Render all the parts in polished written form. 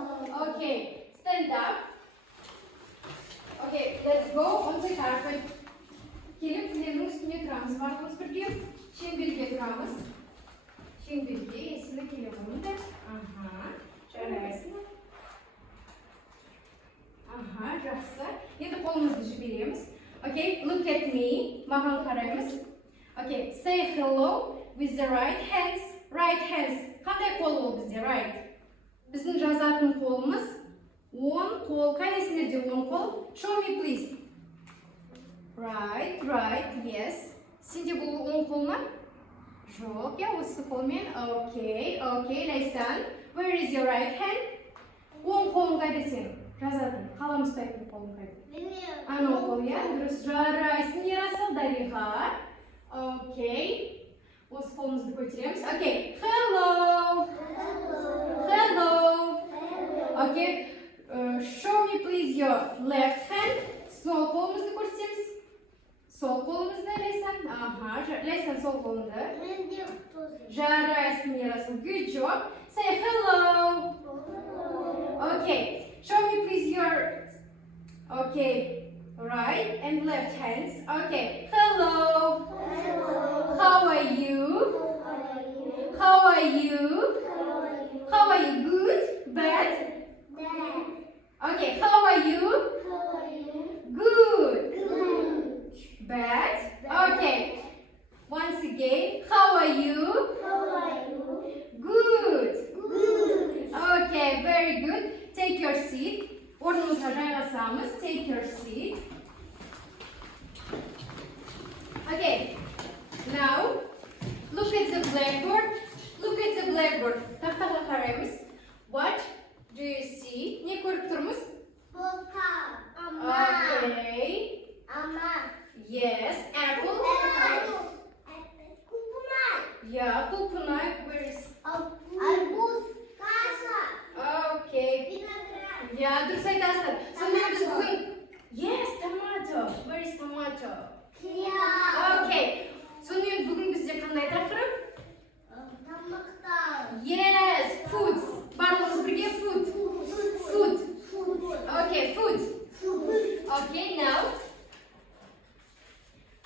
Okay, stand up. Okay, let's go on the carpet. Келіп, тілерінің үстіне тұрамыз. Барлығымыз бірге шеңберге тұрамыз. Шеңберге есімі келе қойыңдар. Жарайсың. Жақсы. Енді қолымызды жібереміз. Okay, look at me. Маған қараймыз. Okay, say hello with the right hands. Right hands. Қандай қол ол бізде? Right. Біздің жазатын қолымыз оң қол. Қайсылерде оң қол? Show me please. Right, yes. Сенде бұл оң қол ма? Жоқ, я осы қолмен. Okay, Лайсан. Where is your right hand? Оң қолың қайда сен? Жазатын. Қалам ұстайтын қолың қайда? Анау қол, я? Дұрыс. Жарайсың, Ерасыл, Дариға. Okay. Осы қолымызды көтереміз. Okay. Hello. Okay. Show me please your left hand. Сол қолымызды көрсетеміз. Сол қолымызды, Лайсан. Лайсан сол қолымды. Жарайсың, Ерасыл. Good job. Say hello. Okay. Show me please your... Okay. Right and left hands. Okay. Hello. How are you? Good? Bad? Okay. How are you? Good. Bad? Okay. Once again. How are you? Good. Okay. Very good. Take your seat. Орнымызға жайғасамыз. Take your seat. Okay. Now, look at the blackboard. Тақтаға қараймыз. What do you see? Не көріп тұрмыз? Okay. Yes. Apple. Yeah, Kulpunay. Where is? Okay. Yeah, дұрыс айтасың. Сонымен біз бүгін... Yes, tomato. Where is tomato? Okay. Сонымен бүгін бізде қандай тақырып? Yes, food. Барлығымыз бірге food. Okay, food. Okay, now.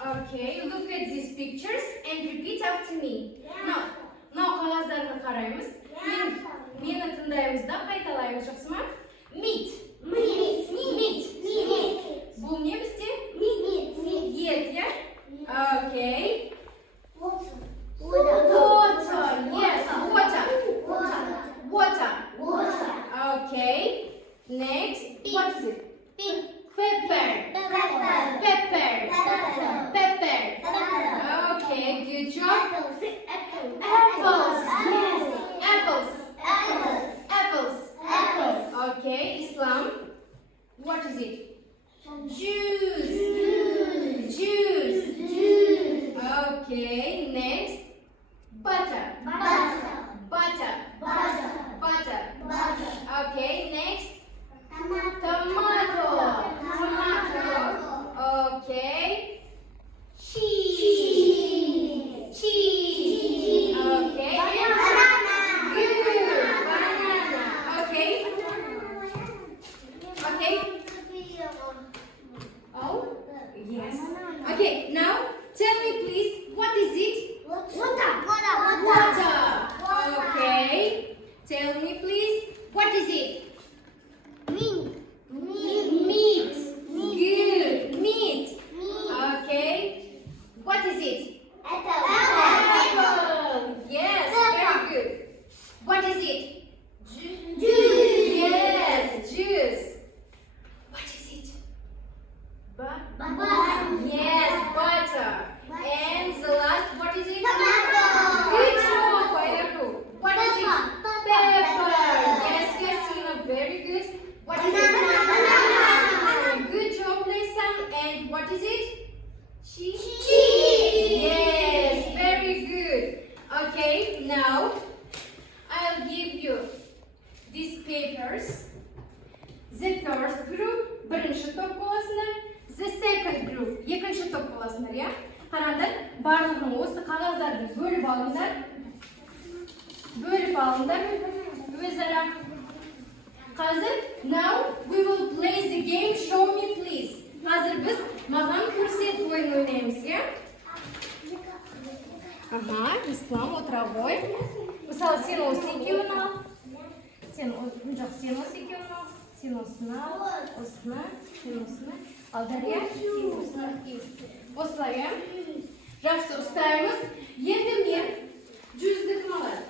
Okay, look at these pictures and repeat after me. Now қағаздарға қараймыз. Мені тыңдаймыз да қайталаймыз, жақсы ма? Meat. Бұл не бізде? Ет, я? Okay. Water. Yes, water. Okay. Next, what is it? Pepper. Okay, good job. Apples. Yes, apples. Okay, Islam. What is it? Juice. Okay, next. Butter. Okay, next. Tomato. Okay. Cheese. Okay. Banana. Good. Banana. Okay. Oh, yes. Okay, now tell me please, what is it? Water. Okay. Tell me please, what is it? Meat. Good. Meat. Okay. What is it? Apple. Yes, very good. What is it? Juice. Yes, juice. What is it? Yes, butter. And the last, what is it? Tomato. Good job, Ayuru. What is it? Pepper. Yes, Christina, very good. What is it? Banana. Good job, Lisa. And what is it? Cheese. Yes, very good. Okay, now I'll give you these papers. The first group, бірінші топ боласыңдар. The second group, екінші топ боласыңдар, я? Қараңдар, барлығын осы қағаздарды бөліп алыңдар. Өзара. Қазір, now we will play the game Show Me Please. Қазір біз маған көрсет ойын ойнаймыз, иә? Ага, Ислам, отыра ғой. Мысалы, сен осы екеуін ал. Сен осы екеуін ал. Сен осыны ал, осыны, сен осыны. Ал Дария, сен осыны. Осылай, иә? Жақсы, ұстаймыз. Енді мен жүздік алады.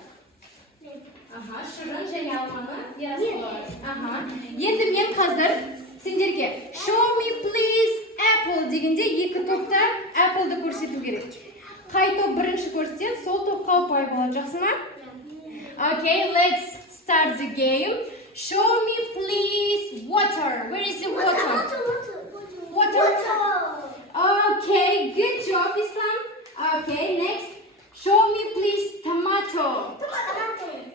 Ага, шырын және алманы ярасылады. Ага. Енді мен қазір сендерге Show me please apple дегенде екі топта apple'ды көрсету керек. Қай топ бірінші көрсетен, сол топқа ұпай болады. Жақсы ма? Okay, let's start the game. Show me please water. Where is the water? Water. Okay, good job, Islam. Okay, next. Show me please tomato.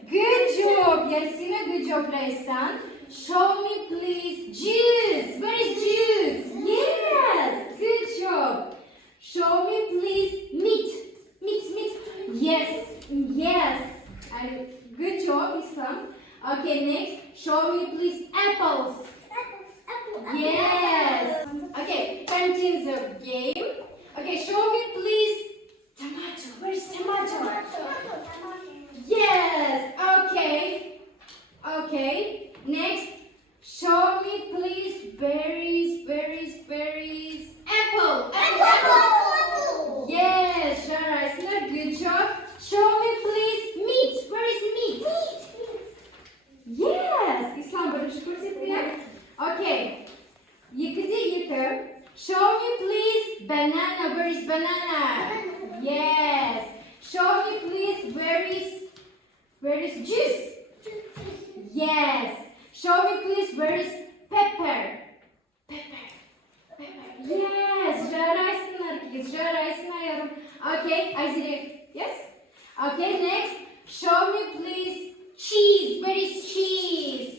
Good job, Yarsina. Good job, Raisan. Show me please juice. Where is juice? Yes, good job. Show me please meat. Meat. Yes. Good job, Islam. Okay, next. Show me please apples. Yes. Okay, continue the game. Okay, show me please tomato. Where is tomato? Yes. Okay. Next. Show me please berries. Apple. Yes, Shara, good job. Show me please meat. Where is meat? Yes. Islam бірінші көрсетті. Okay. Екі. Show me please banana. Where is banana? Yes. Show me please where is juice? Yes. Show me please where is pepper? Yes. Жарайсың ayarım. Okay. Azire. Yes. Okay. Next. Show me please cheese. Where is cheese?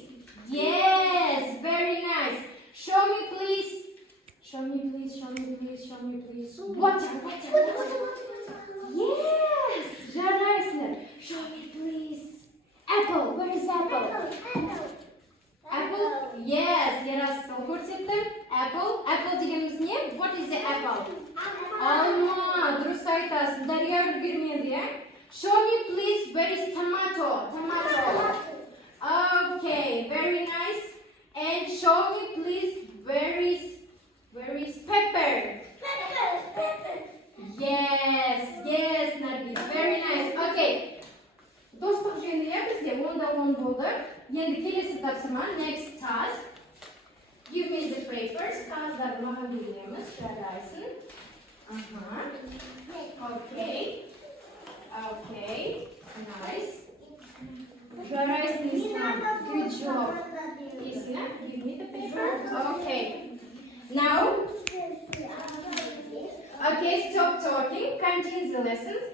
Yes. Very nice. Show me please. Water. Yes. Жарайсың. Show me please. Apple. Where is apple? Apple? Yes, yarasın. Көрсеттім. Apple дегеніміз не? What is the apple? Alma. Дұрыс айтасың. Дария білгермеді, иә? Show me please where is tomato? Okay, very nice. And show me please where is pepper? Yes, Nargis. Very nice. Okay. Достық жөнінде бізде 10-10 болды. Енді келесі тапсырма, next task. Give me the papers. Қағаздарды маған береміз. Жарайсың. Okay. Nice. Жарайсың, Ислам. Good job. Islam, give me the paper. Okay. Now. Okay, stop talking. Continue the lessons.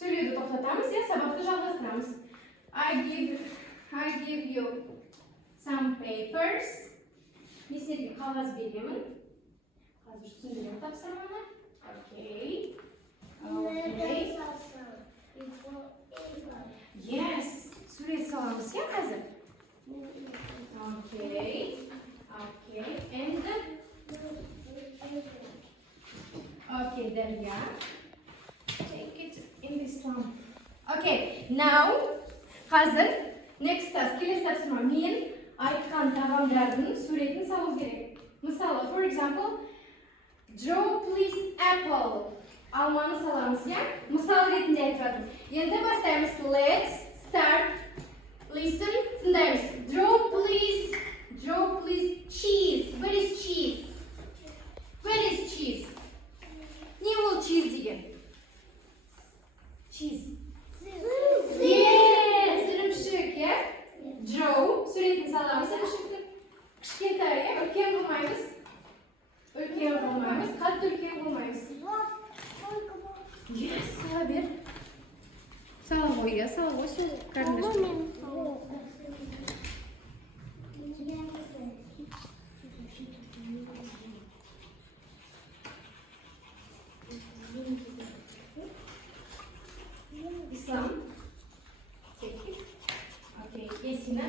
Сөйлеуді тоқтатамыз, сабақты жалғастырамыз. I give you some papers. Мен сендерге қағаз беремін. Қазір түсіндірем тапсырманы. Okay. Yes. Сурет саламыз, қазір? Okay. And okay, Darya. Take it in this one. Okay, now, қазір, next task, келесі тапсырма. Мен айтқан тағамдардың суретін салу керек. Мысалы, for example, draw please apple. Алманы саламыз, иә? Мысал ретінде айтып жатырмын. Енді бастаймыз. Let's start. Listen, тыңдаймыз. Draw please cheese. Where is cheese? Не ол cheese деген? Cheese. Yes, ірімшік, иә? Draw, суретін саламыз. Ірімшікті кішкентай, иә? Үлкен болмаймыз. Қатты үлкен болмаймыз. Yes, сала бер. Сала ғой, иә? Сала ғой, сол қарындаш. Islam. Okay, Yasina.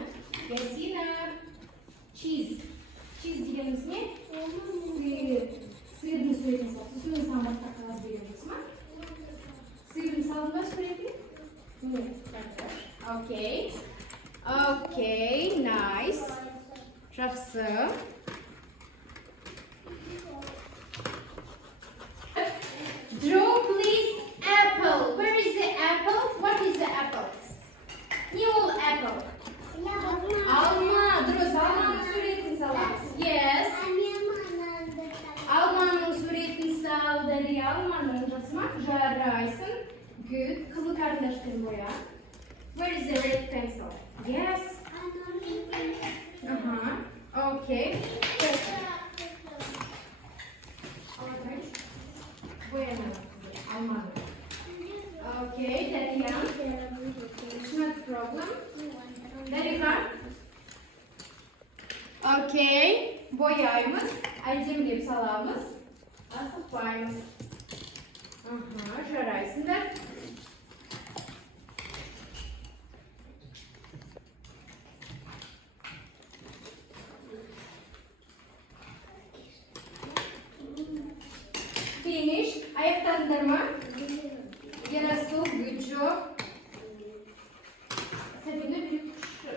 apple? Не ол apple? Алма, дұрыс, алманың суретін саламыз. Yes. Алманың суретін сал, Дария, алманың жасыма, жарайсың. Good. Қызыл карандашпен боя. Where is the red pencil? Yes. Okay. Okay, Дария. It's not a problem. Дариға. Okay. Бояймыз, әдемілеп саламыз, асықпаймыз. Жарайсыңдар. Finish. Аяқтадыңдар ма? Ярасыл, good job. Сәбені бір күші.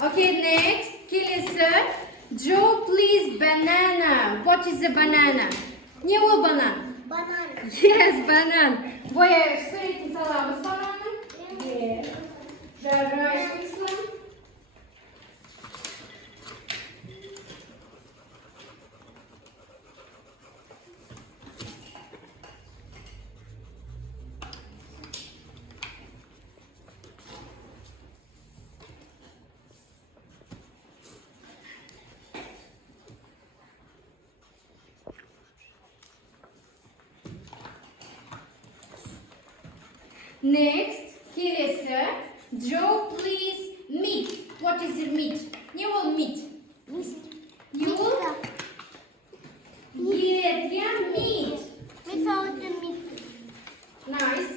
Okay, next. Келесі. Joe, please, banana. What is a banana? Не ол банан? Банан. Yes, банан. Бояйық, суретін саламыз бананның. Yes. Жарайсың. Next, келесі. Joe, please, meat. What is it, meat? Не ол meat? Не ол? Yes, yeah, meat. Nice,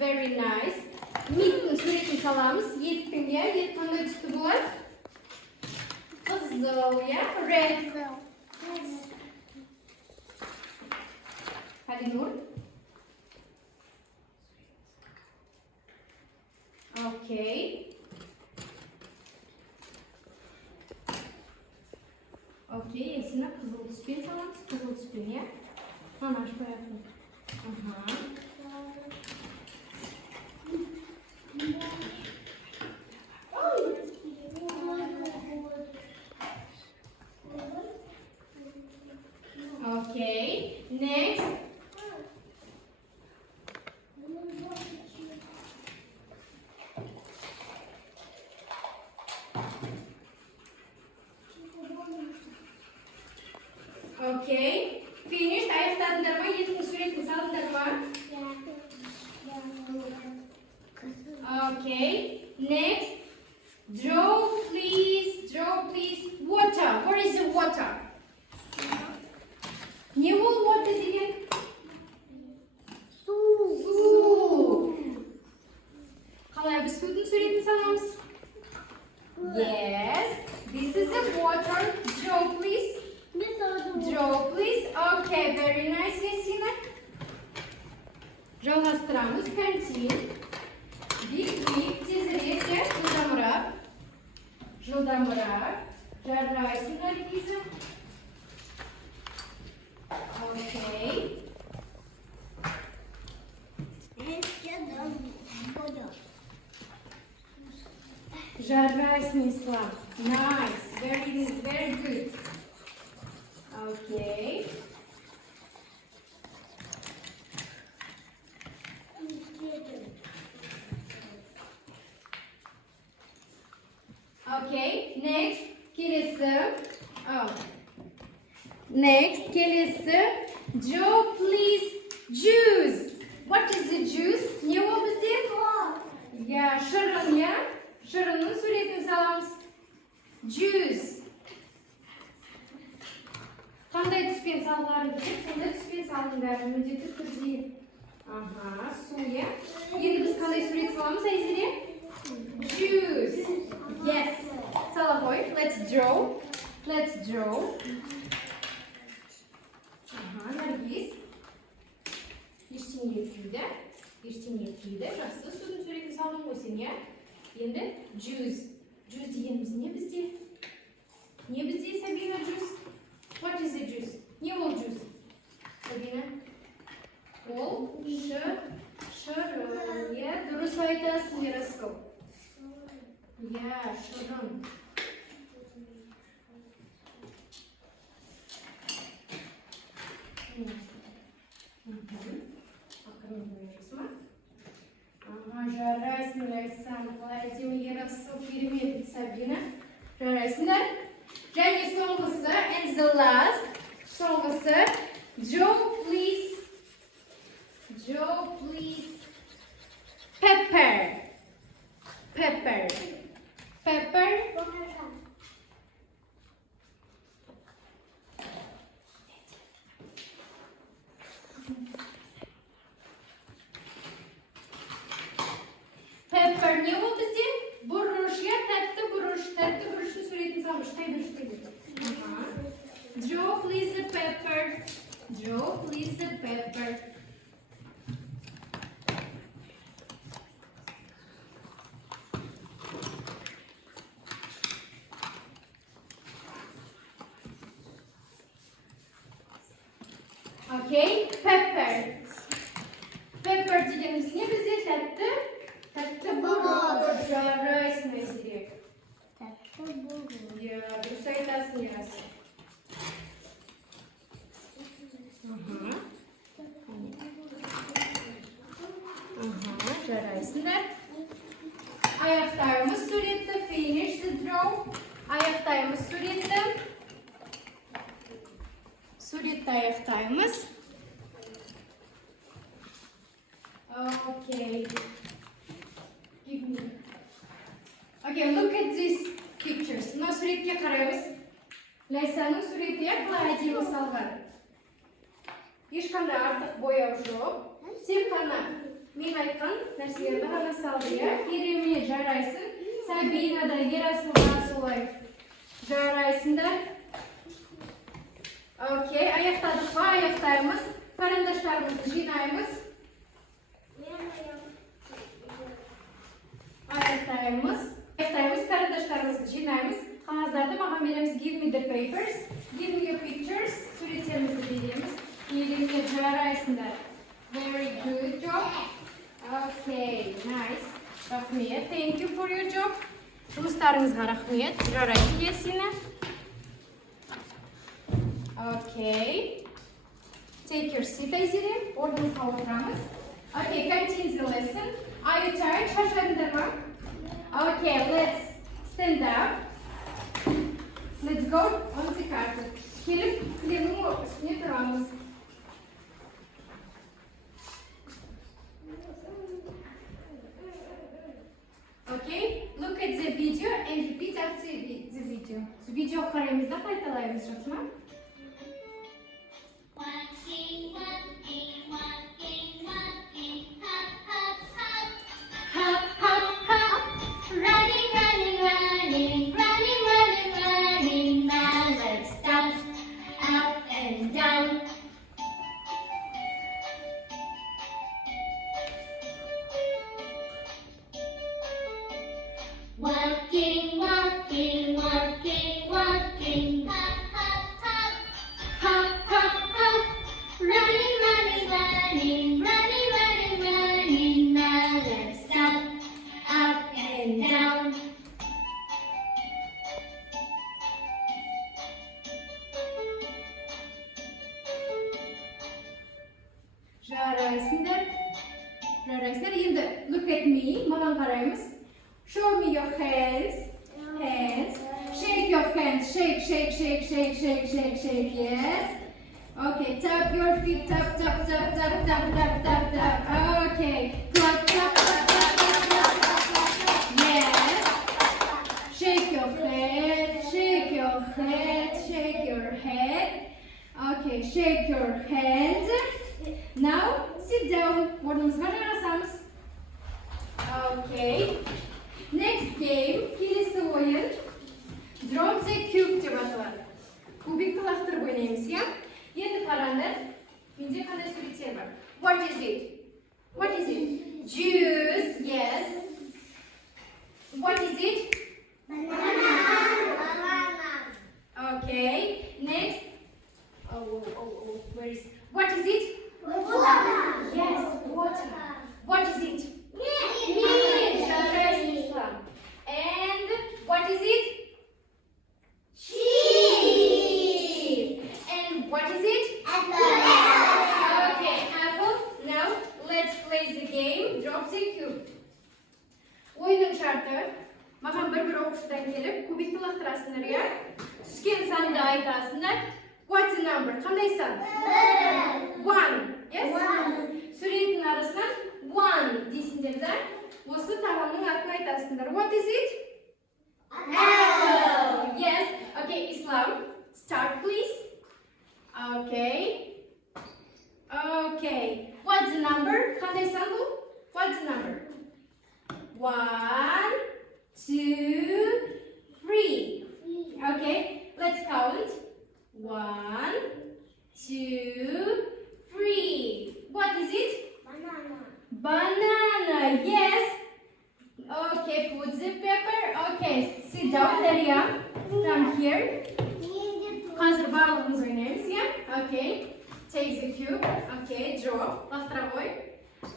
very nice. Meat'in суретін саламыз. Еттің, я? Ет қандай түсті болады? Қызыл, я? Red. Hadi Nur. Okay. Okay, есіне қызыл түспен саламыз. Қызыл түспен, я? Ана, ашпай ақтың. Okay, next. Okay, finished. Аяқтадыңдар ма? Еттің суретін салыңдар ма? Okay, next. Joe, please, water. What is the water? Не ол water деген? Су. Қалай біз судың суретін саламыз? Yes, this is the water. Joe, please. Joe, please. Okay, very nice, Yasina. Жалғастырамыз. Continue. Бик, тезірек, жылдамырақ. Жарайсың, Альгиза. Okay. Жарайсың, Ислам. Nice, very good. Okay. Okay, next, келесі. Next, келесі. Joe, please, juice. What is the juice? Не ол бізде? Я, шырын, я? Шырынның суретін саламыз. Juice. Қандай түспен салғары деп, сондай түспен салыңдар, міндетті түрде. Су, я? Енді біз қандай сурет саламыз, Айзере? Juice. Yes. Сала қой. Let's draw. Наргиз. Ештеңе етпейді. Жақсы судың суретін салдың ғой сен, я? Енді juice. Juice дегеніміз не бізде? Не бізде Сабина juice? What is the juice? Не ол juice? Сабина? Ол шырын. Иә, дұрыс айтасың, Яроскол. Иә, шырын. Жарайсың, Лайсан, Владимир, Ярослав, керемет, Сабина. Жарайсыңдар. Және соңғысы, and the last, соңғысы, Joe, please. Joe, please. Pepper. Pepper. Pepper. Pepper ne oldu sen? Buruş ya tatlı buruşun suretini salmış. Joe, please the pepper. Joe, please the pepper. Okay, pepper. Pepper dediğimiz ne bize tatlı? Tatlı buruş. Жарайсың, Назирек. Tatlı buruş. Ya, дұрыс айтасың, Ярасы. Жарайсыңдар. Аяқтаймыз суретті. Finish the draw. Аяқтаймыз суретті. Суретті аяқтаймыз. Okay. Give me. Okay, look at these pictures. Мына суретке қараймыз. Лайсаның суреті былай әдемі салған. Ешқандай артық бояу жоқ. Тек қана мен айтқан нәрселерді ғана салды, иә? Керемет, жарайсың. Сабина да, Ерасылға солай жарайсыңдар. Окей, аяқтадық па? Аяқтаймыз. Қарындаштарымызды жинаймыз. Аяқтаймыз, қарындаштарымызды жинаймыз. Қағаздарды маған береміз. Give me the papers. Give me your pictures. Суреттерімізді береміз. Керемет, жарайсыңдар. Very good job. Okay, nice. Рахмет. Thank you for your job. Жұмыстарыңызға рахмет. Жарайсың, Ясина. Okay. Take your seat, Айзере. Орныңызға отырамыз. Okay, continue the lesson. Are you tired? Шаршадыңдар ма? Okay, let's stand up. Let's go on the carpet. Келіп, кілемнің үстіне тұрамыз. Okay, look at the video and repeat after the video. Video қараймыз да қайталаймыз, жақсы ма? Walking, walking, walking, walking, hop, hop, hop. Hop, hop, hop. Running, running, running, running, running, running. Now let's stop, up and down. Walking, walking, walking, walking, hop, hop, hop. Hop, hop, hop. Running, running, running, running, running, running. Now let's stop, up and down. Жарайсыңдар. Жарайсыңдар. Енді look at me. Маған қараймыз. Show me your hands. Hands. Shake your hands. Shake, shake, shake, shake, shake, shake, shake. Yes. Okay. Tap your feet. Tap, tap, tap, tap, tap, tap, tap, tap. Okay. Clap, clap, clap, clap, clap, clap, clap, clap. Yes. Shake your head. Shake your head. Shake your head. Okay. Shake your hand. Now sit down. Орнымызға жайғасамыз. Okay. Next game. Келесі ойын. Drop the cube деп аталады. Кубикті лақтырып ойнаймыз, иә? Енді қараңдар. Менде қандай суреттер бар? What is it? What is it? Juice. Yes. What is it? Banana. бір оқушыдан келіп, көбейтті лақтырасыңдар, иә? Түскен санды айтасыңдар. What's the number? Қандай сан? 1. Yes? Суреттің арасынан 1 дейсіңдер да? Осы тағамның атын айтасыңдар. What is it? Apple. Yes. Okay, Islam. Start, please. Okay. Okay. What's the number? Қандай сан бұл? What's the number? 1, 2, 3. Okay, let's count. 1, 2, 3. What is it? Banana. Yes. Okay, put the pepper. Okay, sit down, Daria. Come here. Қазір барлығымыз ойнаймыз, иә? Okay. Take the cube. Okay, drop. Лақтыра қой.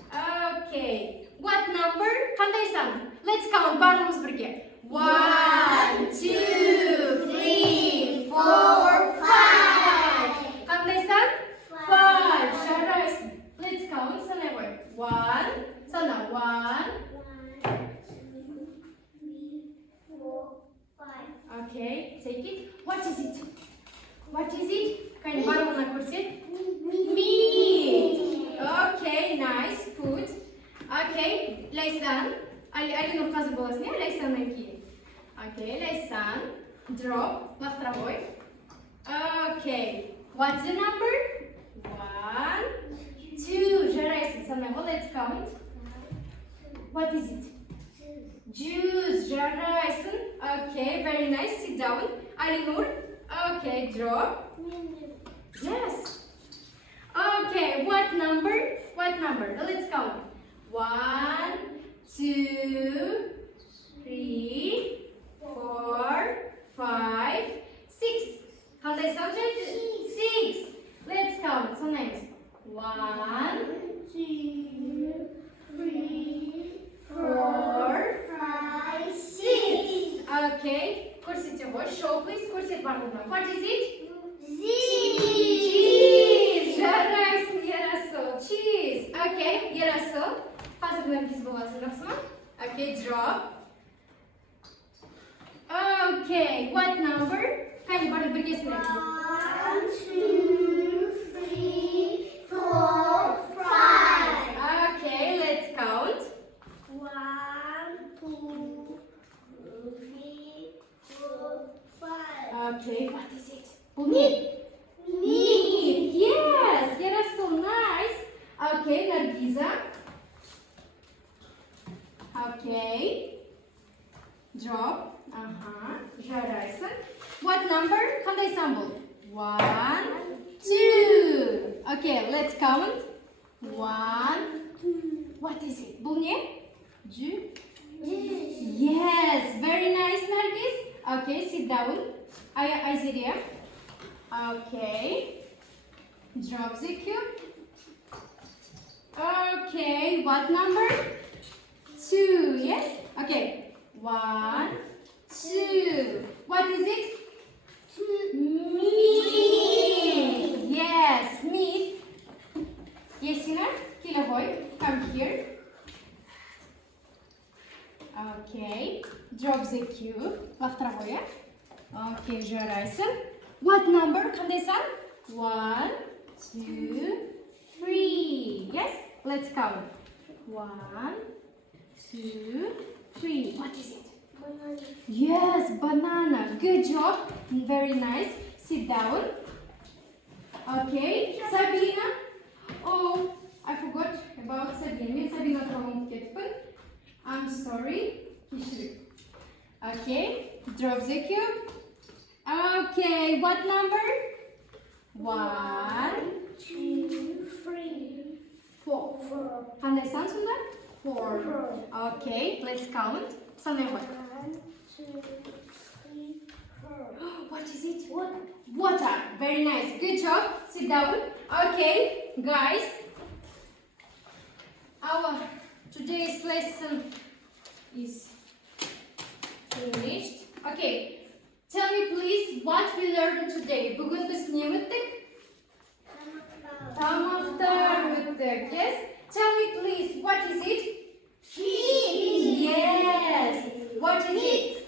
Okay. What number? Қандай сан? Let's count. Барлығымыз бірге. 1, 2, 3, 4, 5. Қандай сан? 5. Жарайсың. Let's count. Санай қой. 1. Сана. 1. Okay. Take it. What is it? What is it? Қайны барлығына көрсет. Meat. Okay. Nice. Put. Okay. Лайсан. Алинур қазір боласың, иә? Лайсаннан кейін. Okay. Лайсан. Drop. Лақтыра қой. Okay. What's the number? 1, 2. Жарайсың. Санай ғой. Let's count. What is it? Juice. Жарайсың. Okay. Very nice. Sit down. Алинур. Okay. Drop. Yes. Okay. What number? What number? Let's count. 1, 2, 3, 4, 5, 6. Қандай сан жайды? 6. Let's count. Санаймыз. 1, 2, 3, 4, 5, 6. Okay. Көрсете ғой. Show please. Көрсет барлығына. What is it? Cheese. Жарайсың, Ерасыл. Cheese. Okay. Ерасыл. Қазір нәркез боласың, жақсы ма? Okay, drop. Okay, what number? Қайны бары біргесін әкеліп. 1, 2, 3, 4, 5. Okay, let's count. 1, 2, 3, 4, 5. Okay, what is it? Бұл не? Meat. Yes, Ерасыл, nice. Okay, Наргиза. Okay. Drop. Жарайсың. What number? Қандай сан бұл? 1, 2. Okay, let's count. 1. What is it? Бұл не? Yes, very nice, Nargis. Okay, sit down. Айзерия. Okay. Drop the cube. Okay, what number? 2, yes? Okay. 1, 2. What is it? Meat. Yes, meat. Yesina, Kilahoy, come here. Okay. Drop the cube. Лақтыра. Okay, жарайсың. What number? Қандай сан? 1, 2, 3. Yes? Let's count. 1, 2, 3. What is it? Banana. Yes, banana. Good job. Very nice. Sit down. Okay. Sabina. Oh, I forgot about Sabina. Мен Sabina тұрғым кетпін. I'm sorry. Okay. Drop the cube. Okay. What number? 1, 2, 3, 4. Қандай сан сонда? 4. Okay. Let's count. Санай ғой. 1, 2, 3, 4. What is it? What? Water. Very nice. Good job. Sit down. Okay, guys. Our today's lesson is finished. Okay. Tell me please what we learned today. Бүгін біз не өттік? Тамақтар өттік. Yes? Tell me please what is it? Cheese. Yes. What is it?